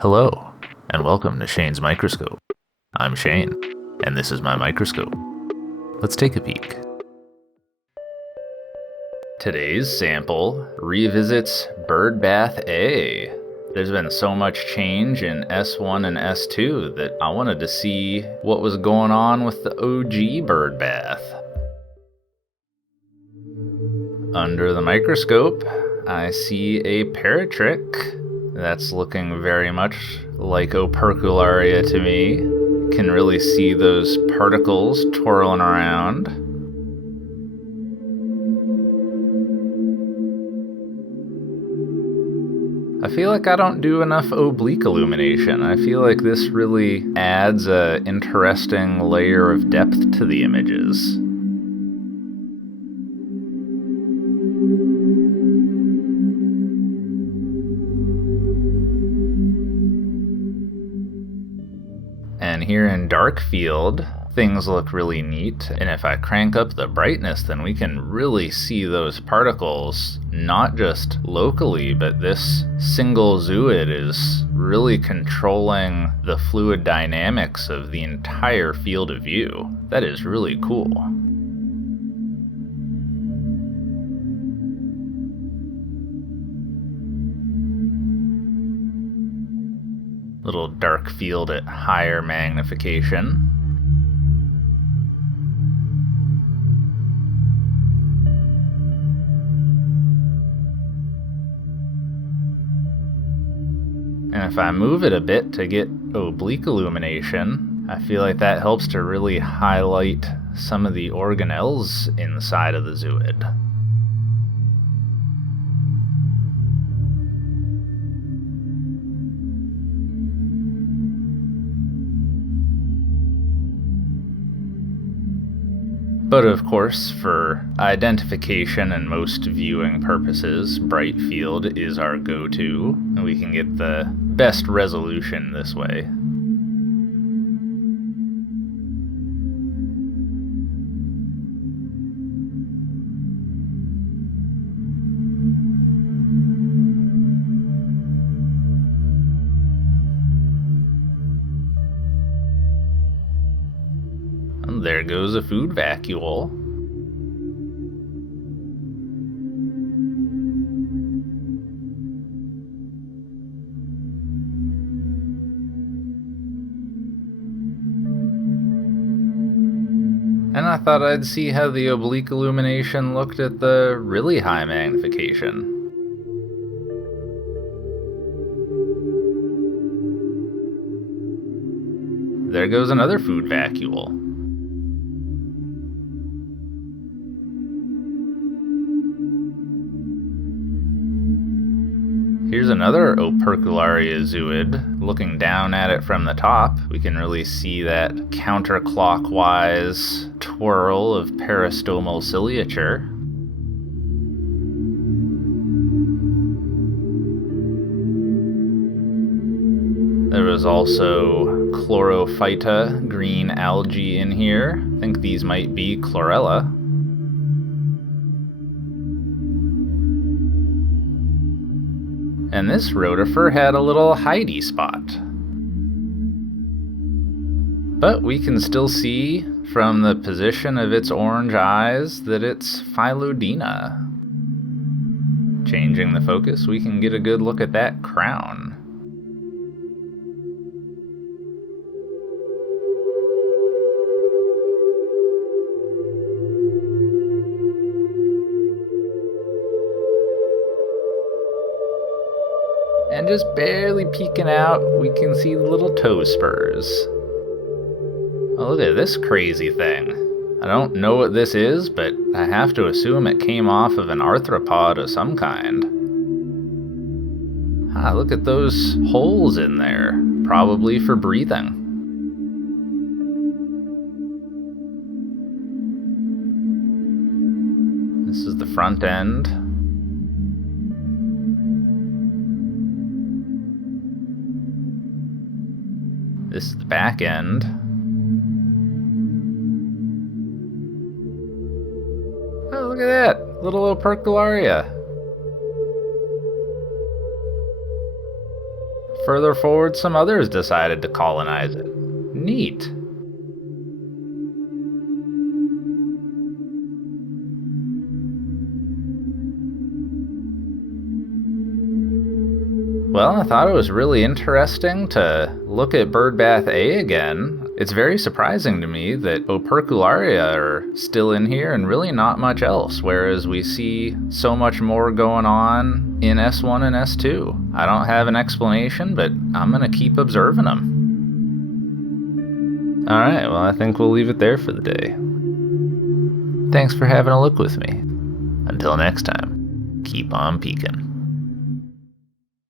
Hello, and welcome to Shane's Microscope. I'm Shane, and this is my microscope. Let's take a peek. Today's sample revisits Bird Bath A. There's been so much change in S1 and S2 that I wanted to see what was going on with the OG Bird Bath. Under the microscope, I see a paratrick. That's looking very much like Opercularia to me. Can really see those particles twirling around. I feel like I don't do enough oblique illumination. I feel like this really adds an interesting layer of depth to the images. And here in dark field, things look really neat. And if I crank up the brightness, then we can really see those particles, not just locally, but this single zooid is really controlling the fluid dynamics of the entire field of view. That is really cool. Little dark field at higher magnification. And if I move it a bit to get oblique illumination, I feel like that helps to really highlight some of the organelles inside of the zooid. But of course, for identification and most viewing purposes, bright field is our go-to, and we can get the best resolution this way. And there goes a food vacuole. And I thought I'd see how the oblique illumination looked at the really high magnification. There goes another food vacuole. Here's another Opercularia zooid. Looking down at it from the top, we can really see that counterclockwise twirl of peristomal ciliature. There was also chlorophyta green algae in here. I think these might be chlorella. And this rotifer had a little hidey spot. But we can still see from the position of its orange eyes that it's Phylodina. Changing the focus, we can get a good look at that crown. And just barely peeking out, we can see the little toe spurs. Oh, look at this crazy thing. I don't know what this is, but I have to assume it came off of an arthropod of some kind. Ah, look at those holes in there, probably for breathing. This is the front end. This is the back end. Oh, look at that! Little Opercularia. Further forward, some others decided to colonize it. Neat. Well, I thought it was really interesting to look at birdbath A again. It's very surprising to me that Opercularia are still in here and really not much else, whereas we see so much more going on in S1 and S2. I don't have an explanation, but I'm gonna keep observing them. Alright, well, I think we'll leave it there for the day. Thanks for having a look with me. Until next time, keep on peeking.